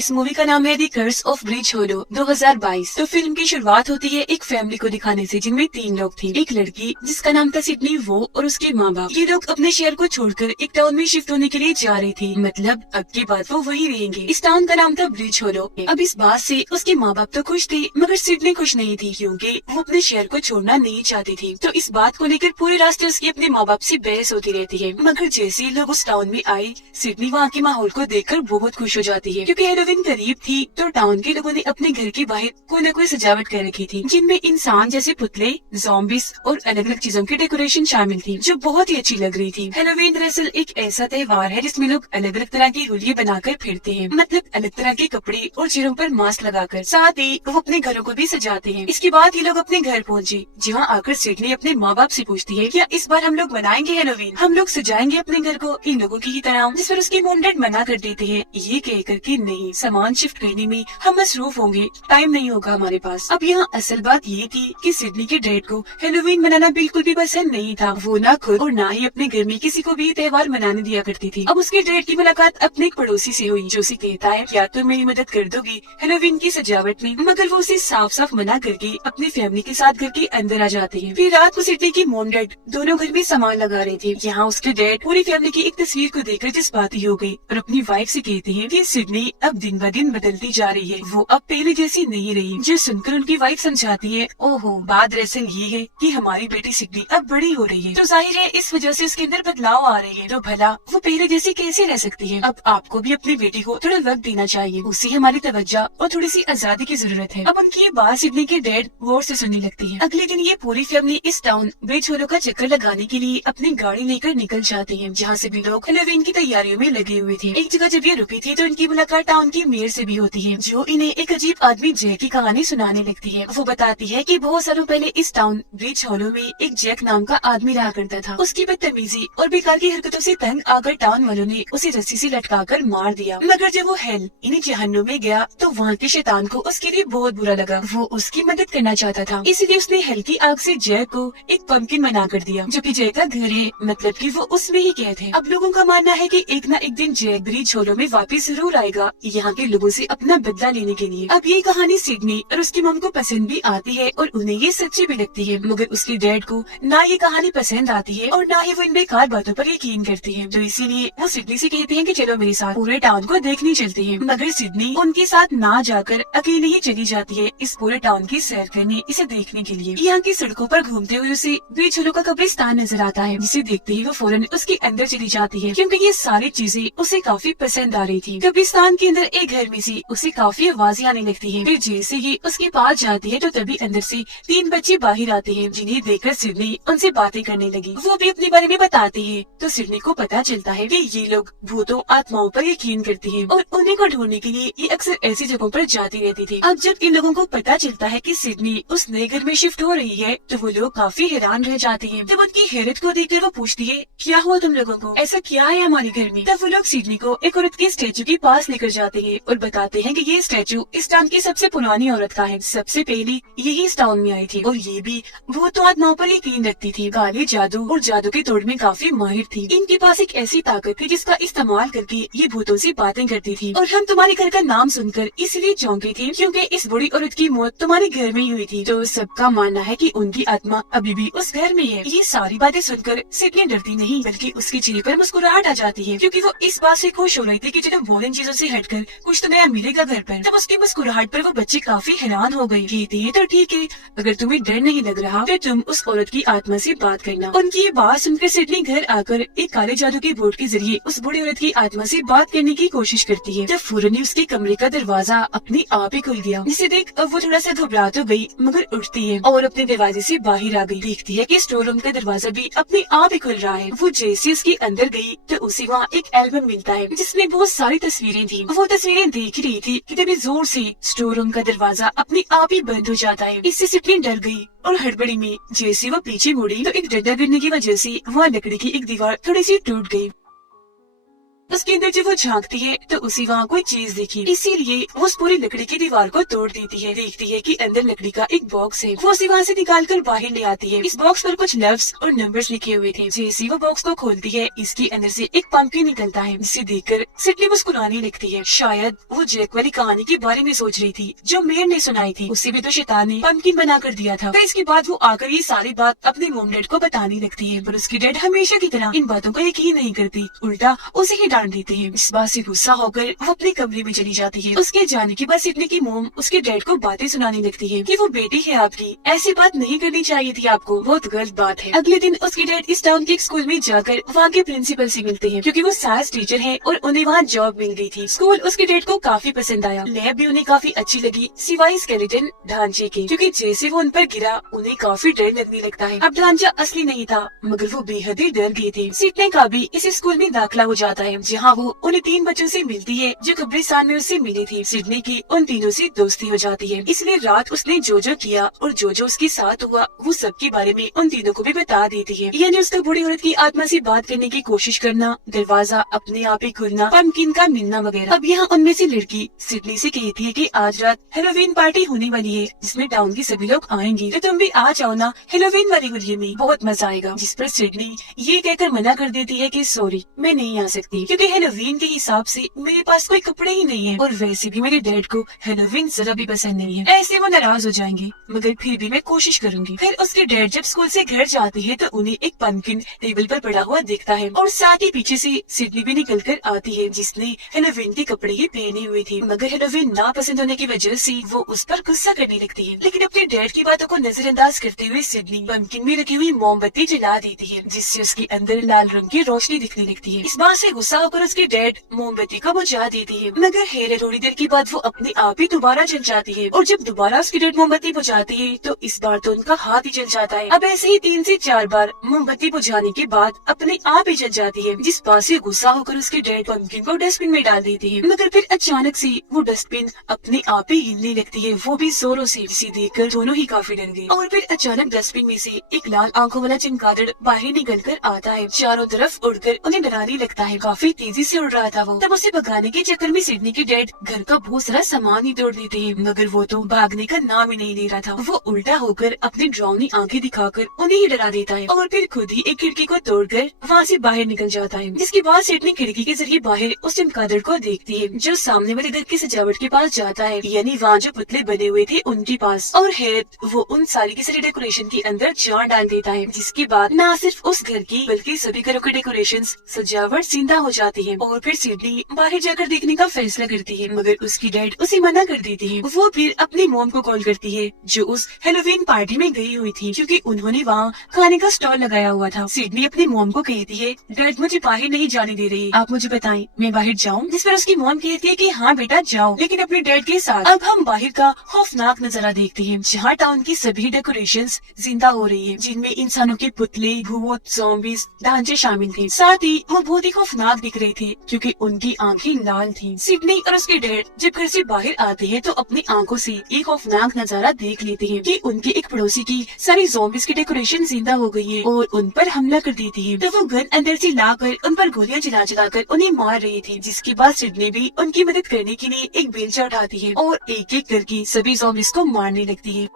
इस मूवी का नाम है द कर्स ऑफ ब्रिज होलो 2022। तो फिल्म की शुरुआत होती है एक फैमिली को दिखाने से, जिनमें 3 लोग थे। एक लड़की जिसका नाम था सिडनी, वो और उसके माँ बाप। ये लोग अपने शहर को छोड़कर एक टाउन में शिफ्ट होने के लिए जा रहे थे। मतलब अब की बात वो वही रहेंगे। इस टाउन का नाम था ब्रिज होलो। अब इस बात से उसके माँ बाप तो खुश थे, मगर सिडनी खुश नहीं थी, क्योंकि वो अपने शहर को छोड़ना नहीं चाहती थी। तो इस बात को लेकर पूरे रास्ते उसकी अपने माँ बाप से बहस होती रहती है। मगर जैसे ही लोग उस टाउन में आए, सिडनी वहाँ के माहौल को देखकर बहुत खुश हो जाती है, क्योंकि हेलोवीन करीब थी। तो टाउन के लोगों ने अपने घर के बाहर कोई न कोई सजावट कर रखी थी, जिनमें इंसान जैसे पुतले, ज़ॉम्बीज और अलग अलग चीजों की डेकोरेशन शामिल थी, जो बहुत ही अच्छी लग रही थी। हेलोवीन दरअसल एक ऐसा त्योहार है जिसमें लोग अलग अलग तरह की होलियां बनाकर फिरते हैं, मतलब अलग तरह के कपड़े और चेहरों पर मास्क लगाकर। साथ ही वो अपने घरों को भी सजाते हैं। इसके बाद ये लोग अपने घर पहुँचे, जहाँ आकर सिडनी अपने माँ बाप से पूछती है, क्या इस बार हम लोग मनाएंगे हेलोवीन? हम लोग सजाएंगे अपने घर को इन लोगों की ही तरह? जिस पर उसकी मॉम डैड मना कर देते हैं, ये कहकर कि नहीं, सामान शिफ्ट करने में हम मसरूफ होंगे, टाइम नहीं होगा हमारे पास। अब यहाँ असल बात ये थी कि सिडनी के डैड को हेलोवीन मनाना बिल्कुल भी पसंद नहीं था। वो ना खुद और ना ही अपने घर में किसी को भी त्योहार मनाने दिया करती थी। अब उसके डैड की मुलाकात अपने एक पड़ोसी से हुई, जो उसे कहता है, क्या तुम मेरी मदद कर दोगी हेलोवीन की सजावट में? मगर वो उसे साफ साफ मना करके अपनी फैमिली के साथ घर के अंदर आ जाते हैं। फिर रात को सिडनी की मॉम डैड दोनों घर में सामान लगा रहे थे। यहाँ उसके डैड पूरी फैमिली की एक तस्वीर को देखकर जज्बाती हो गई और अपनी वाइफ से कहते हैं कि सिडनी अब दिन ब दिन बदलती जा रही है, वो अब पहले जैसी नहीं रही। जो सुनकर उनकी वाइफ समझाती है, ओहो, बात दरअसल ये है कि हमारी बेटी सिडनी अब बड़ी हो रही है, तो जाहिर है इस वजह से उसके अंदर बदलाव आ रही है। तो भला वो पहले जैसी कैसे रह सकती है? अब आपको भी अपनी बेटी को थोड़ा वक्त देना चाहिए, उसे हमारी तवज्जो और थोड़ी सी आजादी की जरूरत है। अब उनकी ये बात सिडनी के डैड गौर से सुनने लगती है। अगले दिन ये पूरी फैमिली इस टाउन ब्रिज होलो का चक्कर लगाने के लिए अपनी गाड़ी लेकर निकल जाते हैं, जहाँ से भी लोग हेलोवीन की तैयारियों में लगे हुए थे। एक जगह जब ये रुकी थी तो इनकी मुलाकात टाउन की मेयर से भी होती है, जो इन्हें एक अजीब आदमी जैक की कहानी सुनाने लगती है। वो बताती है कि बहुत सालों पहले इस टाउन ब्रिज होलो में एक जैक नाम का आदमी रहा करता था। उसकी बदतमीजी और बेकार की हरकतों से तंग आकर टाउन वालों ने उसे रस्सी से लटकाकर मार दिया। मगर जब वो हेल यानी जहन्नुम में गया तो वहाँ के शैतान को उसके लिए बहुत बुरा लगा। वो उसकी मदद करना चाहता था, इसलिए उसने हेल की आग से जैक को एक पंपकिन बना कर दिया, जो कि जैक का घर है, मतलब कि वो उसमें ही कैद है। अब लोगों का मानना है कि एक न एक दिन जैक ब्रिज होलो में वापस जरूर आएगा, यहाँ के लोगों से अपना बदला लेने के लिए। अब ये कहानी सिडनी और उसकी मम को पसंद भी आती है और उन्हें ये सच्ची भी लगती है, मगर उसके डैड को ना ये कहानी पसंद आती है और ना ही वो इन बेकार बातों पर यकीन करती है। तो इसीलिए वो सिडनी से कहते हैं कि चलो मेरे साथ पूरे टाउन को देखने चलते हैं। मगर सिडनी उनके साथ ना जाकर अकेले ही चली जाती है इस पूरे टाउन की सैर करने, इसे देखने के लिए। यहाँ की सड़कों पर घूमते हुए उसे ब्रिज होलो का कब्रिस्तान नजर आता है, जिसे देखते ही वो फौरन उसके अंदर चली जाती है, क्योंकि ये सारी चीजें उसे काफी पसंद आ रही थी। कब्रिस्तान के अंदर एक घर में से उसे काफी आवाजें आने लगती है। फिर जैसे ही उसके पास जाती है तो तभी अंदर से 3 बच्चे बाहर आते हैं, जिन्हें देखकर सिडनी उनसे बातें करने लगी। वो भी अपने बारे में बताती है, तो सिडनी को पता चलता है कि ये लोग भूतों आत्माओं पर यकीन करती हैं और उन्हीं को ढूंढने के लिए ये अक्सर ऐसी जगहों पर जाती रहती थी। अब जब इन लोगों को पता चलता है कि सिडनी उस नए घर में शिफ्ट हो रही है, तो वो लोग काफी हैरान रह जाते हैं। जब उनकी हैरत को देखकर वो पूछती है, क्या हुआ तुम लोगों को? ऐसा क्या है हमारे घर में? तब वो लोग सिडनी को एक औरत के स्टेचू के पास लेकर जाते हैं और बताते हैं कि ये स्टेचू इस टाउन की सबसे पुरानी औरत का है। सबसे पहले यही इस टाउन में आई थी और ये भी भूतों आत्माओं पर यकीन रखती थी। काले जादू और जादू के तोड़ में काफी माहिर थी। इनके पास एक ऐसी ताकत थी जिसका इस्तेमाल करके ये भूतों से बातें करती थी। और हम तुम्हारे घर का नाम सुनकर इसलिए चौंके थे क्योंकि इस बुरी औरत की मौत तुम्हारे घर में ही हुई थी। तो सबका मानना है कि उनकी आत्मा अभी भी उस घर में है। ये सारी बातें सुनकर सिडनी डरती नहीं, बल्कि उसके चेहरे पर मुस्कुराहट आ जाती है, क्योंकि वो इस बात से खुश हो रही थी कि चलो मॉडर्न चीजों से हटकर कुछ तो नया मिलेगा घर पर। तब उसकी मुस्कुराहट पर वो बच्चे काफी हैरान हो गए। कहते हैं, तो ठीक है, अगर तुम्हें डर नहीं लग रहा तो तुम उस औरत की आत्मा से बात करना। उनकी ये बात सुनकर सिडनी घर आकर एक काले जादू के बोर्ड के जरिए उस बूढ़ी औरत की आत्मा से बात करने की कोशिश करती है। जब फौरन ही उसके कमरे का दरवाजा अपने आप ही खुल गया, जिसे देख अब वो थोड़ा सा घबरा तो गई, मगर उठती है और अपने दरवाजे से बाहर आ गई। देखती है कि स्टोर रूम का दरवाजा भी अपने आप ही खुल रहा है। वो जैसे उसके अंदर गई तो उसे वहाँ एक एल्बम मिलता है, जिसमें बहुत सारी तस्वीरें थी। वो तस्वीरें देख रही थी कि तभी जोर से स्टोर रूम का दरवाजा अपने आप ही बंद हो जाता है। इससे सिडनी डर गई और हड़बड़ी में जैसे वो पीछे मुड़ी तो एक डंडा गिरने की वजह से वहाँ लकड़ी की एक दीवार थोड़ी सी टूट गई। उसके अंदर जब वो झांकती है तो उसी वहाँ कोई चीज दिखी, इसीलिए वो उस पूरी लकड़ी की दीवार को तोड़ देती है। देखती है कि अंदर लकड़ी का एक बॉक्स है, वो उसी वहाँ से निकाल कर बाहर ले आती है। इस बॉक्स पर कुछ लफ्ज और नंबर्स लिखे हुए थे। जैसे वो बॉक्स को खोलती है, इसके अंदर से एक पंपकिन निकलता है, जिसे देखकर सिडनी मुस्कुराने लगती है। शायद वो जैक वाली कहानी के बारे में सोच रही थी जो मेयर ने सुनाई थी, उससे भी तो शैतान ने पंपकिन बना कर दिया था। तो इसके बाद वो आकर ये सारी बात अपने मोम डैड को बताने लगती है, पर उसकी डैड हमेशा की तरह इन बातों का यकीन नहीं करती, उल्टा उसे ही डांट देती है। इस बात से गुस्सा होकर वो अपने कमरे में चली जाती है। उसके जाने के बाद सिडनी की मोम उसके डैड को बातें सुनाने लगती है कि वो बेटी है आपकी, ऐसी बात नहीं करनी चाहिए थी आपको, बहुत गलत बात है। अगले दिन उसके डैड इस टाउन के एक स्कूल में जाकर वहाँ के प्रिंसिपल से मिलते हैं, क्योंकि वो साइंस टीचर है और उन्हें वहाँ जॉब मिल गई थी। स्कूल उसके डैड को काफी पसंद आया, लैब भी उन्हें काफी अच्छी लगी, सिवाय स्केलेटन ढांचे के, क्योंकि जैसे वो उन पर गिरा उन्हें काफी डर लगने लगता है। अब ढांचा असली नहीं था, मगर वो बेहद ही डर गए थे। सीखने का भी इस स्कूल में दाखिला हो जाता है, जहाँ वो उन 3 बच्चों से मिलती है जो कब्रिस्तान में उससे मिली थी। सिडनी की उन तीनों से दोस्ती हो जाती है, इसलिए रात उसने जो जो किया और जो जो उसके साथ हुआ वो सब के बारे में उन तीनों को भी बता देती है। यानी उसका बूढ़ी औरत की आत्मा से बात करने की कोशिश करना, दरवाजा अपने आप ही खुलना, पंपकिन का मिलना वगैरह। अब यहाँ उनमें से लड़की सिडनी से कहती है कि आज रात हेलोवीन पार्टी होने वाली है, जिसमें टाउन के सभी लोग आएंगे, तो तुम भी आ जाओ ना हेलोवीन वाली होली में, बहुत मजा आएगा। जिस पर सिडनी ये कहकर मना कर देती है कि सॉरी मैं नहीं आ सकती, क्योंकि हेलोवीन के हिसाब से मेरे पास कोई कपड़े ही नहीं है, और वैसे भी मेरे डैड को हेलोवीन जरा भी पसंद नहीं है, ऐसे वो नाराज हो जाएंगे, मगर फिर भी मैं कोशिश करूंगी। फिर उसके डैड जब स्कूल से घर जाते हैं तो उन्हें एक पंपकिन टेबल पर पड़ा हुआ दिखता है, और साथ ही पीछे से सिडनी भी निकल कर आती है, जिसने हेलोवीन के कपड़े ही पहने हुए थे। मगर हेलोवीन ना पसंद होने की वजह से वो उस पर गुस्सा करने लगती है, लेकिन अपने डैड की बातों को नजरअंदाज करते हुए सिडनी पंपकिन में रखी हुई मोमबत्ती जला देती है, जिससे उसके अंदर लाल रंग की रोशनी दिखने लगती है। इस बात से गुस्सा होकर उसके डैड मोमबत्ती को बुझा देती है, मगर हेरे थोड़ी देर के बाद वो अपने आप ही दोबारा जल जाती है, और जब दोबारा उसकी डैड मोमबत्ती बुझाती है तो इस बार तो उनका हाथ ही जल जाता है। अब ऐसे ही 3 से 4 बार मोमबत्ती बुझाने के बाद अपने आप ही जल जाती है, जिस बात से गुस्सा होकर उसके डैड पंपकिन को डस्टबिन में डाल देते हैं। मगर फिर अचानक से वो डस्टबिन अपने आप ही हिलने लगती है, वो भी जोरों से, जिसे देखकर दोनों ही काफी डर गए। और फिर अचानक डस्टबिन में से एक लाल आंखों वाला चमगादड़ बाहर निकल कर आता है, चारों तरफ उड़कर उन्हें डराने लगता है। काफी तेजी से उड़ रहा था वो। तब उसे भगाने के चक्कर में सिडनी के डैड घर का बहुत सारा सामान ही तोड़ देते हैं, मगर वो तो भागने का नाम ही नहीं ले रहा था। वो उल्टा होकर अपनी डरावनी आंखें दिखाकर उन्हें ही डरा देता है, और फिर खुद ही एक खिड़की को तोड़कर वहाँ से बाहर निकल जाता है। जिसके बाद सिडनी खिड़की के जरिए बाहर उस चमगादड़ को देखती है, जो सामने वाले घर की सजावट के पास जाता है, यानी वहाँ जो पुतले बने हुए थे उनके पास, और हैरत वो उन सारी की सारी डेकोरेशन के अंदर जान डाल देता है। जिसके बाद न सिर्फ उस घर की बल्कि सभी घरों की डेकोरेशन सजावट जिंदा हो जाती है, और फिर सिडनी बाहर जाकर देखने का फैसला करती है, मगर उसकी डैड उसे मना कर देती है। वो फिर अपनी मोम को कॉल करती है, जो उस हेलोवीन पार्टी में गई हुई थी, क्योंकि उन्होंने वहाँ खाने का स्टॉल लगाया हुआ था। सिडनी अपनी मोम को कहती है, डैड मुझे बाहर नहीं जाने दे रही, आप मुझे बताएं मैं बाहर जाऊँ? जिस पर उसकी मोम कहती है कि हाँ बेटा जाओ, लेकिन अपने डैड के साथ। अब हम बाहर का खौफनाक नजारा देखते हैं, जहाँ टाउन की सभी डेकोरेशंस जिंदा हो रही है, जिनमें इंसानों के पुतले, भूत, ज़ॉम्बीज़, ढांचे शामिल थे। साथ ही वो बहुत ही खौफनाक दिख रहे थे, क्योंकि उनकी आंखें लाल थी। सिडनी और उसके डैड जब घर से बाहर आते हैं तो अपनी आंखों से एक खौफनाक नजारा देख लेते हैं कि उनके एक पड़ोसी की सारी ज़ॉम्बीज़ की डेकोरेशन जिंदा हो गई है और उन पर हमला कर देती है। तो वो गन अंदर से लाकर उन पर गोलियां चला उन्हें मार रही थी। जिसके बाद सिडनी भी उनकी मदद करने के लिए एक बेलचा उठाती है और एक एक करके सभी ज़ॉम्बीज़ को मारने लगती है।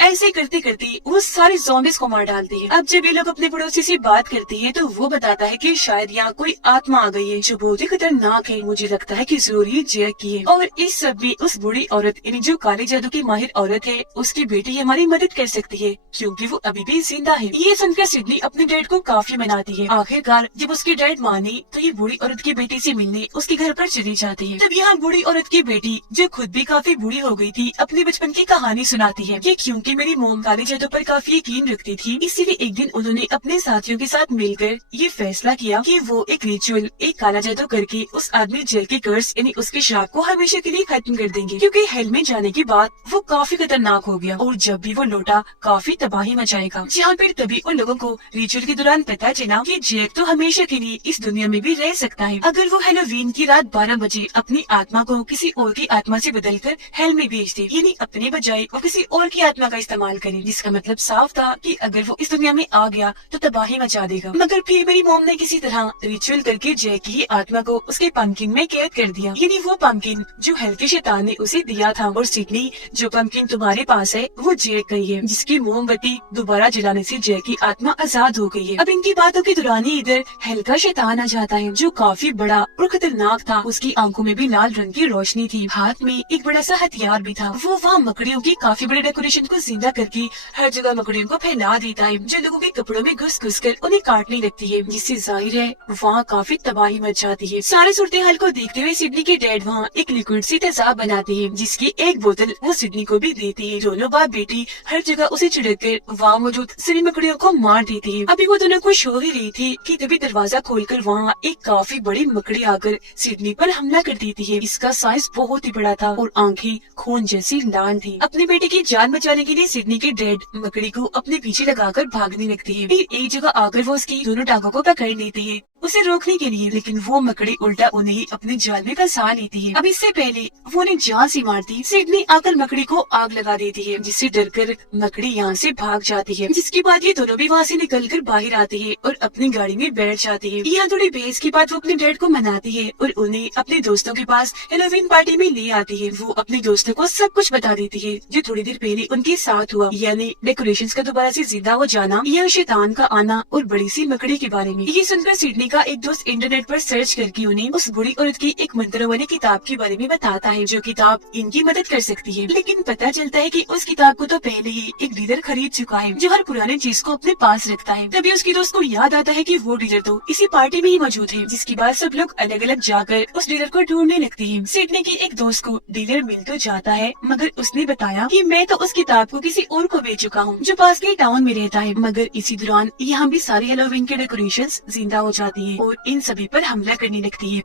ऐसे करते करते वो सारे ज़ॉम्बीज़ को मार डालती है। अब जब ये लोग अपने पड़ोसी से बात करते हैं तो वो बताता है कि शायद यहाँ कोई आत्मा आ गई है जो बहुत ही खतरनाक है। मुझे लगता है कि जरूर ये जैक की है, और इस सब में उस बूढ़ी औरत यानी जो काले जादू की माहिर औरत है उसकी बेटी हमारी मदद कर सकती है, क्योंकि वो अभी भी जिंदा है। ये सुनकर सिडनी अपने डैड को काफी मनाती है। आखिरकार जब उसके डैड माने तो ये बूढ़ी औरत की बेटी से मिलने उसके घर पर चली जाती है। तब यहाँ बूढ़ी औरत की बेटी, जो खुद भी काफी बूढ़ी हो गई थी, अपने बचपन की कहानी सुनाती है कि क्योंकि मेरी मोम काले जादू पर काफी यकीन रखती थी, इसीलिए एक दिन उन्होंने अपने साथियों के साथ मिलकर ये फैसला किया कि वो एक रिचुअल, एक काला जादू करके उस आदमी जेल के कर्स यानी उसके श्राप को हमेशा के लिए खत्म कर देंगे, क्योंकि हेल में जाने के बाद वो काफी खतरनाक हो गया और जब भी वो लौटा काफी तबाही मचाएगा। जहाँ पर तभी उन लोगों को रिचुअल के दौरान पता चला कि जैक तो हमेशा के लिए इस दुनिया में भी रह सकता है, अगर वो हेलोवीन की रात 12 बजे अपनी आत्मा को किसी और की आत्मा से बदलकर हेल में भेज दे, यानी अपने बजाय वो किसी और की आत्मा का इस्तेमाल करे, जिसका मतलब साफ था कि अगर वो इस दुनिया में आ गया तो तबाही मचा देगा। मगर फिर मेरी मॉम ने किसी तरह रिचुअल करके जैक की आत्मा को उसके पंपकिन में कैद कर दिया, यानी वो पंपकिन जो हेल के शैतान ने उसे दिया था। और सिडनी, जो पंपकिन तुम्हारे पास है वो जैक का ही है, जिसकी मोमबत्ती दोबारा जलाने से जैक की आत्मा आजाद हो गई है। अब इनकी बातों के दौरान ही इधर हेल का शैतान आ जाता है, जो काफी बड़ा और खतरनाक था। उसकी आंखों में भी लाल रंग की रोशनी थी, हाथ में एक बड़ा सा हथियार भी था। वो वहाँ मकड़ियों की काफी बड़े डेकोरेशन को जिंदा करके हर जगह मकड़ियों को फैला देता है, जो लोगों के कपड़ों में घुस घुस कर उन्हें काटने लगती है, जिससे जाहिर है वहाँ काफी तबाही मच जाती है। सारे सूरत हाल को देखते हुए सिडनी के डैड वहाँ एक लिक्विड सी तेजाब बनाते हैं, जिसकी एक बोतल वो सिडनी को भी देती है। दोनों बाप बेटी हर जगह उसे छिड़क कर वहाँ मौजूद सभी मकड़ियों को मार देती है। अभी वो दोनों खुश हो ही रही थी कि तभी दरवाजा खोलकर वहाँ एक काफी बड़ी मकड़ी आकर सिडनी पर हमला कर देती है। इसका साइज बहुत ही बड़ा था और आंखें खून जैसी लाल थी। अपने बेटे की जान बचाने के लिए सिडनी के डैड मकड़ी को अपने पीछे लगाकर भागने लगती है। फिर एक जगह आकर वो उसकी दोनों टांगों को पकड़ लेती है उसे रोकने के लिए, लेकिन वो मकड़ी उल्टा उन्हें ही अपने जाल में फंसा लेती है। अब इससे पहले वो उन्हें जान से मारती, सिडनी आकर मकड़ी को आग लगा देती है, जिससे डरकर मकड़ी यहाँ से भाग जाती है। जिसके बाद ये दोनों भी वहाँ से निकलकर बाहर आती है और अपनी गाड़ी में बैठ जाती है। यहाँ थोड़ी बहस के बाद वो अपने डैड को मनाती है और उन्हें अपने दोस्तों के पास हेलोवीन पार्टी में ले आती है। वो अपने दोस्तों को सब कुछ बता देती है जो थोड़ी देर पहले उनके साथ हुआ, यानी डेकोरेशंस का दोबारा से जिंदा हो जाना, या शैतान का आना और बड़ी सी मकड़ी के बारे में। ये सुनकर सिडनी का एक दोस्त इंटरनेट पर सर्च करके उन्हें उस बुरी औरत की एक मंत्रों वाली किताब के बारे में बताता है, जो किताब इनकी मदद कर सकती है। लेकिन पता चलता है कि उस किताब को तो पहले ही एक डीलर खरीद चुका है, जो हर पुराने चीज को अपने पास रखता है। तभी उसकी दोस्त को याद आता है कि वो डीलर तो इसी पार्टी में ही मौजूद है, जिसके बाद सब लोग अलग अलग जाकर उस डीलर को ढूंढने लगते हैं। सिडनी की एक दोस्त को डीलर मिल तो जाता है, मगर उसने बताया कि मैं तो उस किताब को किसी और को बेच चुका हूँ, जो पास के टाउन में रहता है। मगर इसी दौरान यहाँ भी सारी हेलोवीन के डेकोरेशंस जिंदा हो जाती है और इन सभी पर हमला करने लगती है।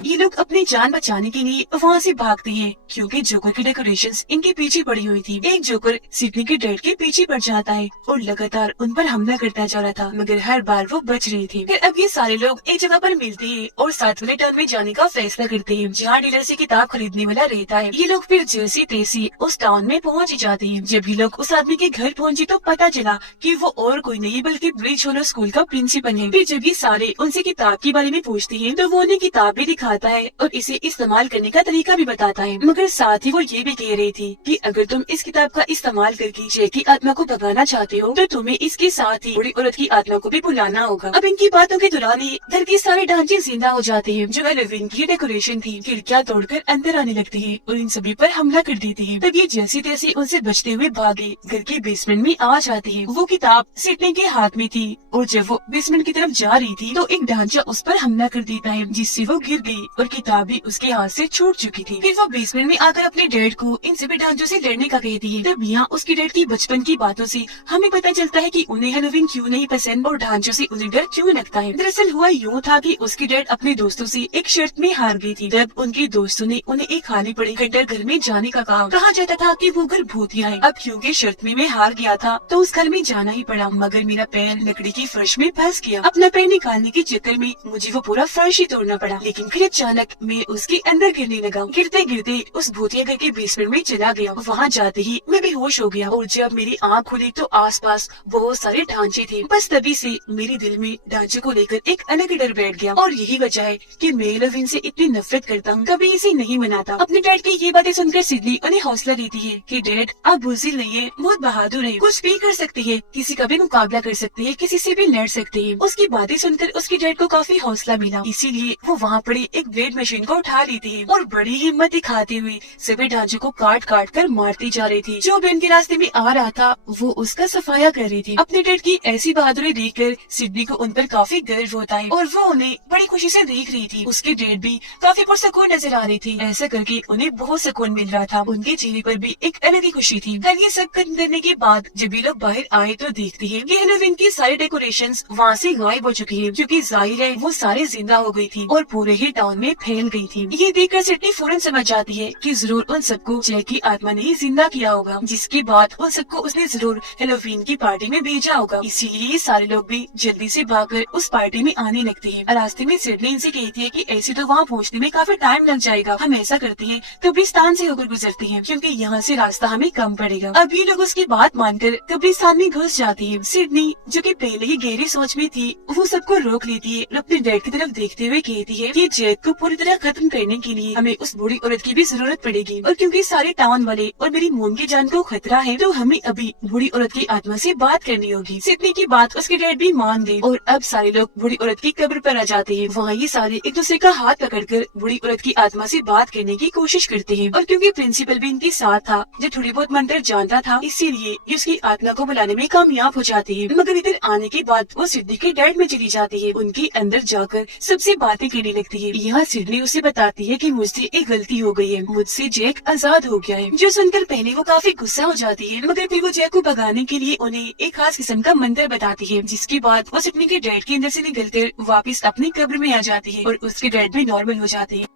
ये लोग अपनी जान बचाने के लिए वहाँ से भागते हैं, क्योंकि जोकर की डेकोरेशंस इनके पीछे पड़ी हुई थी। एक जोकर सिडनी के डैड के पीछे पड़ जाता है और लगातार उन पर हमला करता जा रहा था, मगर हर बार वो बच रहे थे। फिर अब ये सारे लोग एक जगह पर मिलते हैं और साथ वाले टाउन में जाने का फैसला करते हैं, जहाँ डीलर से किताब खरीदने वाला रहता है। ये लोग फिर जैसी तैसी उस टाउन में पहुँच जाते हैं। जब ये लोग उस आदमी के घर पहुँचे तो पता चला कि वो और कोई नहीं बल्कि ब्रिज होलो स्कूल का प्रिंसिपल है। फिर जब ये सारे उनसे किताब के बारे में पूछते हैं तो वो उन्हें किताब भी दिखाता है और इसे इस्तेमाल करने का तरीका भी बताता है, मगर साथ ही वो ये भी कह रही थी कि अगर तुम इस किताब का इस्तेमाल करके जैक की आत्मा को भगाना चाहते हो तो तुम्हें इसके साथ ही बूढ़ी औरत की आत्मा को भी बुलाना होगा। अब इनकी बातों के दौरान ही घर के सारे ढांचे जिंदा हो जाते हैं, जो हेलोवीन की डेकोरेशन थी। खिड़कियां तोड़कर अंदर आने लगती है और इन सभी पर हमला कर देती है। तब ये जैसी तैसी उनसे बचते हुए भागे घर के बेसमेंट में आ जाती है। वो किताब सिडनी के हाथ में थी और जब वो बेसमेंट की तरफ जा रही थी तो एक ढांचा उस पर हमला कर देता है, जिससे वो गिर गई और किताब भी उसके हाथ से छूट चुकी थी। फिर वो बेसमेंट में आकर अपने डैड को इन सभी ढांचों से लड़ने का कहती है। तब यहाँ उसकी डैड की बचपन की बातों से हमें पता चलता है कि उन्हें हेलोवीन क्यों नहीं पसंद और ढांचों से उन्हें डर क्यों लगता है। दरअसल हुआ यूँ था कि उसकी डैड अपने दोस्तों से एक शर्त में हार गई थी। तब उनके दोस्तों ने उन्हें एक खाली पड़े खंडर घर में जाने का कहा जाता था कि वो घर भूतिया है। अब क्योंकि शर्त में मैं हार गया था तो उस घर में जाना ही पड़ा, मगर मेरा पैर लकड़ी की फर्श में फंस गया। अपना पैर निकालने के चक्कर में मुझे वो पूरा फर्श ही तोड़ना पड़ा, लेकिन फिर अचानक मैं उसके अंदर गिरने लगा। गिरते गिरते उस भूतिया घर के बेसमेंट में चला गया। वहाँ जाते ही मैं बेहोश हो गया और जब मेरी आँख खुली तो आसपास बहुत सारे ढांचे थे। बस तभी से मेरे दिल में ढांचे को लेकर एक अलग डर बैठ गया और यही वजह है कि मैं हेलोवीन से इतनी नफरत करता हूँ, कभी इसे नहीं मनाता। अपने डैड की ये बातें सुनकर सिडनी उन्हें हौसला देती है कि डैड आप बुज़दिल नहीं है, बहुत बहादुर है, कुछ भी कर सकते हैं, किसी का भी मुकाबला कर सकते हैं, किसी से भी लड़ सकते हैं। उसकी बातें सुनकर उसके डैड को काफी हौसला मिला, इसीलिए वो वहाँ पड़ी एक ब्लेड मशीन को उठा लेती है और बड़ी हिम्मत दिखाते हुए सभी ढांचों को काट काट कर मारती जा रही थी। जो भी उनके रास्ते में आ रहा था वो उसका सफाया कर रही थी। अपने डैड की ऐसी बहादुरी देखकर सिडनी को उन पर काफी गर्व होता है और वो उन्हें बड़ी खुशी से देख रही थी। उसके डैड भी काफी पुरसकून नजर आ रही थी। ऐसा करके उन्हें बहुत सुकून मिल रहा था। उनके चेहरे पर भी एक अलग ही खुशी थी। फिर ये सब खत्म करने के बाद जब ये लोग बाहर आए तो देखते हैं कि हेलोवीन की सारी डेकोरेशंस वहाँ से गायब हो चुकी है, क्योंकि जाहिर है वो सारे जिंदा हो गई थी और पूरे ही टाउन टाउन में फैल गई थी। ये देखकर सिडनी फौरन समझ जाती है कि जरूर उन सबको जैक की आत्मा ने ही जिंदा किया होगा, जिसके बाद उन सबको उसने जरूर हेलोवीन की पार्टी में भेजा होगा। इसीलिए सारे लोग भी जल्दी से भागकर उस पार्टी में आने लगते हैं। रास्ते में सिडनी इनसे कहती है कि ऐसे तो वहाँ पहुँचने में काफी टाइम लग जाएगा, हम ऐसा करते हैं कब्रिस्तान से होकर गुजरते हैं क्योंकि यहाँ से रास्ता हमें कम पड़ेगा। अब ये लोग उसकी बात मानकर कब्रिस्तान में घुस जाती है। सिडनी जो कि पहले ही गहरी सोच में थी, वो सबको रोक लेती है और अपने डैड की तरफ देखते हुए कहती है कि जैक को पूरी तरह खत्म करने के लिए हमें उस बूढ़ी औरत की भी जरूरत पड़ेगी, और क्योंकि सारे टाउन वाले और मेरी मोम की जान को खतरा है तो हमें अभी बूढ़ी औरत की आत्मा से बात करनी होगी। सिडनी की बात उसके डैड भी मान गए और अब सारे लोग बूढ़ी औरत की कब्र पर आ जाते हैं। वहाँ ये सारे एक दूसरे का हाथ पकड़कर बूढ़ी औरत की आत्मा से बात करने की कोशिश करते हैं, और क्योंकि प्रिंसिपल भी इनके साथ था जो थोड़ी बहुत मंत्र जानता था, इसीलिए ये उसकी आत्मा को बुलाने में कामयाब हो जाती है। मगर इधर आने के बाद वो सिडनी के डैड में चली जाती है, उनके अंदर जाकर सबसे बातें करने लगती है। यहाँ सिडनी उसे बताती है कि मुझसे एक गलती हो गई है, मुझसे जैक आजाद हो गया है। जो सुनकर पहले वो काफी गुस्सा हो जाती है, मगर फिर वो जैक को भगाने के लिए उन्हें एक खास किस्म का मंत्र बताती है, जिसके बाद वो सिडनी के डैड के अंदर से निकलकर वापस अपनी कब्र में आ जाती है और उसके डैड भी नॉर्मल हो जाते हैं।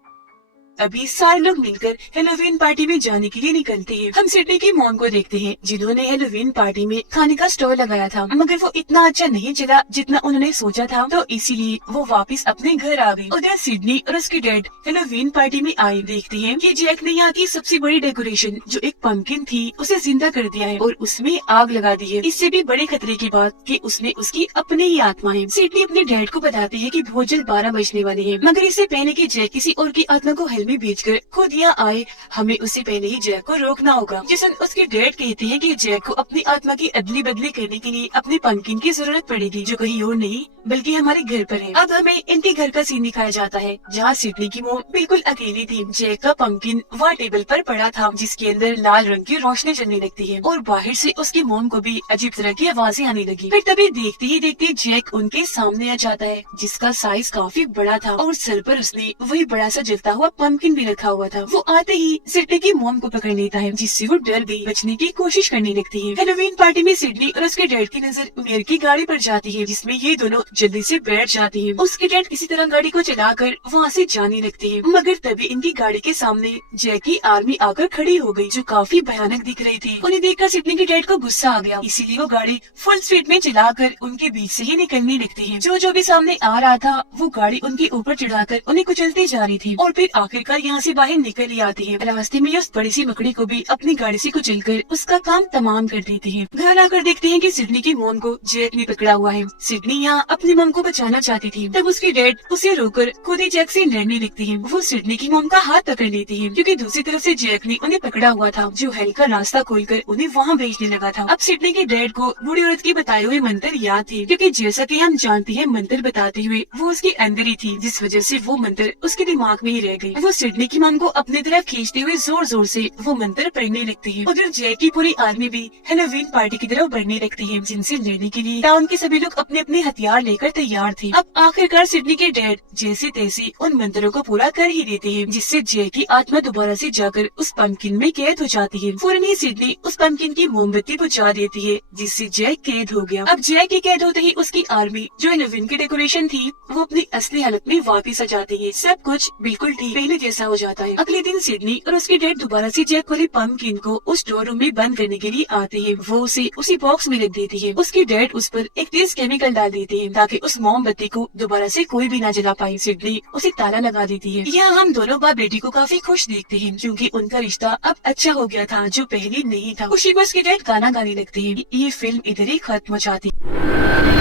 अभी सारे लोग मिलकर हेलोवीन पार्टी में जाने के लिए निकलते हैं। हम सिडनी की मॉम को देखते हैं जिन्होंने हेलोवीन पार्टी में खाने का स्टॉल लगाया था, मगर वो इतना अच्छा नहीं चला जितना उन्होंने सोचा था, तो इसीलिए वो वापस अपने घर आ गई। उधर सिडनी और उसके डैड हेलोवीन पार्टी में आए देखते हैं कि जैक ने यहाँ की सबसे बड़ी डेकोरेशन जो एक पंपकिन थी उसे जिंदा कर दिया है और उसमें आग लगा दी है। इससे भी बड़े खतरे की बात कि उसने उसकी अपने ही आत्मा है। सिडनी अपने डैड को बताती है कि बहुत जल्द 12 बजने वाले हैं, मगर इससे पहले कि जैक किसी और की आत्मा को में भेजकर खुद यहाँ आए, हमें उससे पहले ही जैक को रोकना होगा। जिसन उसके डैड कहते हैं कि जैक को अपनी आत्मा की अदली बदली करने के लिए अपने पंपकिन की जरूरत पड़ेगी, जो कहीं और नहीं बल्कि हमारे घर पर है। अब हमें इनके घर का सीन दिखाया जाता है जहाँ सिडनी की मोम बिल्कुल अकेली थी। जैक का पंपकिन वहाँ टेबल पर पड़ा था जिसके अंदर लाल रंग की रोशनी चलने लगती है और बाहर से उसकी मोम को भी अजीब तरह की आवाजें आने लगी। फिर तभी देखते ही देखते जैक उनके सामने आ जाता है, जिसका साइज काफी बड़ा था और सर पर उसने वही बड़ा सा जलता हुआ पंपकिन भी रखा हुआ था। वो आते ही सिडनी की मोम को पकड़ लेता है, जिससे वो डर गई, बचने की कोशिश करने लगती है। हेलोवीन पार्टी में सिडनी और उसके डैड की नजर मेयर की गाड़ी पर जाती है, जिसमें ये दोनों जल्दी से बैठ जाती है। उसके डैड किसी तरह गाड़ी को चलाकर वहाँ से जाने लगते हैं, मगर तभी इनकी गाड़ी के सामने जैक की आर्मी आकर खड़ी हो गई, जो काफी भयानक दिख रही थी। उन्हें देखकर सिडनी के डैड को गुस्सा आ गया, इसीलिए वो गाड़ी फुल स्पीड में चलाकर उनके बीच से ही निकलने लगती है। जो भी सामने आ रहा था वो गाड़ी उनके ऊपर चढ़ाकर उन्हें कुचलती जा रही थी और फिर आखिरकार यहाँ से बाहर निकल ही आती है। रास्ते में उस बड़ी सी मकड़ी को भी अपनी गाड़ी से कुचलकर उसका काम तमाम कर देते हैं। घर आकर देखते हैं कि सिडनी की मोम को जैक ने पकड़ा हुआ है। सिडनी यहाँ अपनी मोम को बचाना चाहती थी, तब उसके डैड उसे रोककर खुद ही जैक से लड़ने लगते हैं। वो सिडनी की मोम का हाथ पकड़ लेती है, क्योंकि दूसरी तरफ से जैक ने उन्हें पकड़ा हुआ था, जो हेल का रास्ता खोलकर उन्हें वहाँ भेजने लगा था। अब सिडनी के डैड को बूढ़ी औरत के बताए हुए मंत्र याद थे, क्योंकि जैसा कि हम जानते हैं मंत्र बताते हुए वो उसके अंदर ही थी, जिस वजह से वो मंत्र उसके दिमाग में ही रह गई। वो सिडनी की मोम को अपनी तरफ खींचते हुए जोर जोर से वो मंत्र पढ़ने लगती है। उधर जैक की पूरी आर्मी भी हेलोवीन पार्टी की तरफ बढ़ने लगती है, जिनसे लड़ने के लिए टाउन के सभी लोग अपने अपने हथियार लेकर तैयार थे। अब आखिरकार सिडनी के डैड जैसे तैसे उन मंत्रों को पूरा कर ही देते हैं, जिससे जैक की आत्मा दोबारा से जाकर उस पंपकिन में कैद हो जाती है। फौरन ही सिडनी उस पंपकिन की मोमबत्ती बुझा देती है, जिससे जैक कैद हो गया। अब जैक के कैद होते ही उसकी आर्मी जो हेलोवीन की डेकोरेशन थी वो अपनी असली हालत में वापिस आ जाती है। सब कुछ बिल्कुल ठीक पहले जैसा हो जाता है। अगले दिन सिडनी और उसके डैड दोबारा से जैक वाले पंपकिन को उस स्टोर रूम में बंद करने के लिए आते हैं। वो उसे उसी बॉक्स में रख देती है। उसके डैड उस पर एक तेज केमिकल डाल देते हैं ताकि उस मोमबत्ती को दोबारा से कोई भी ना जला पाए। सिडनी उसे ताला लगा देती है। यहाँ हम दोनों बाप बेटी को काफी खुश देखते हैं, क्योंकि उनका रिश्ता अब अच्छा हो गया था, जो पहले नहीं था। खुशी में उसके डैड गाना गाने लगते हैं। ये फिल्म इधर ही खत्म हो जाती है।